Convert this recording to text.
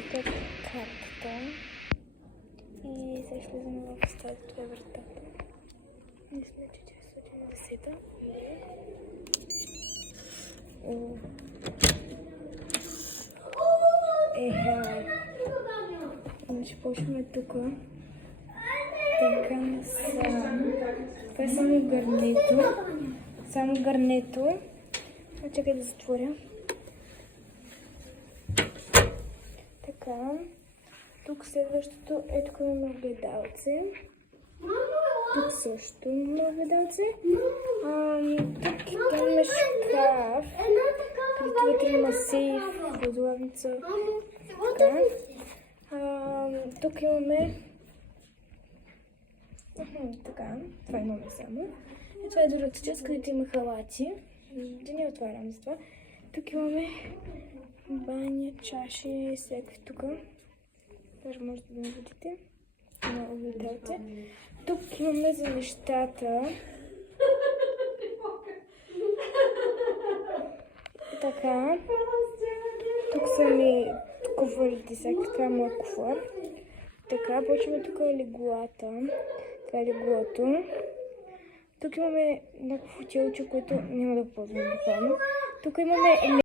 Ето е картата. И сега ще влизаме в стадията, това е вратата. Мисля, че 410-та. Значи почваме тук. Така насам. Това е само гарнето. Само гарнето. Чакай да затворя. Така. Тук следващото е тук имаме огледалце. Тук също имаме огледалце. Тук имаме шкаф. Където вътре има сейф, возлавница. Така. Тук имаме... Така, това имаме само. И това е другата част, където има халати. Да не отварям за това. Тук имаме баня, чаши и всякакви тук. Даже можете да не видите. На огледалце. Тук имаме за нещата. Така. Тук са ми куфарите, всякакви. Това е моят куфар. Така, почваме тук е леглата. Това е леглото. Тук имаме някакво телче, което няма да ползвам буквално. Тук имаме